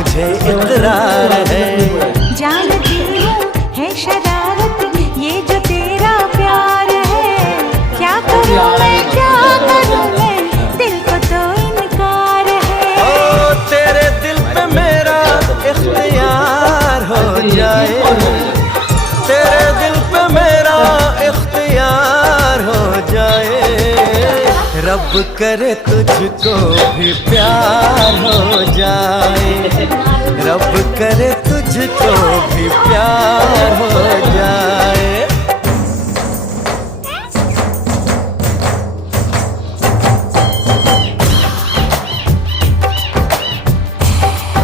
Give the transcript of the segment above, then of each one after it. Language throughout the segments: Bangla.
मुझे इकरार है। जानती हूँ है शरारत ये जो तेरा प्यार है, क्या करूँ मैं क्या करूँ मैं, दिल को तो इनकार है। ओ तेरे दिल पे मेरा इख्तियार हो जाए, तेरे दिल पे मेरा इख्तियार हो जाए। रब करे तुझको भी प्यार हो जाए, रब करे तुझको भी प्यार हो जाए।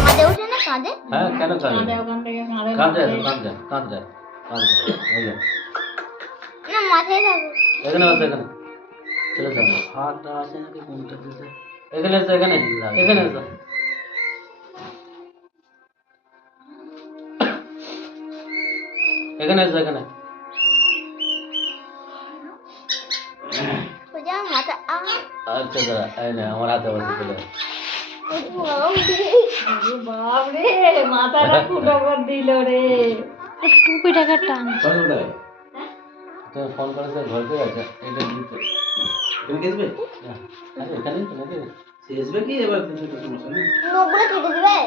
কাঁদে ওঠে না কাঁদে? হ্যাঁ কেন কাঁদে? কাঁদে কাঁদে কাঁদে কাঁদে এই যে, না মাথায় থাকো। এখানে বসে এখানে চলে যাও। হাতটা আছে নাকি কোনটা দিতে? এখানে এসো এখানে এখানে এসো। এখানে এসো এখানে। সোজা মাথা আচ্ছা দাদা এই নে আমার হাতে বসে চলে যাও। বাপরে মাথাটা ফুটো করে দিল রে। টুপিটাকে টান। তুমি ফোন করেছো ঘর থেকে? আচ্ছা এটা দিতে এখানে তো নাকি নখগুলো কেটে দিবে।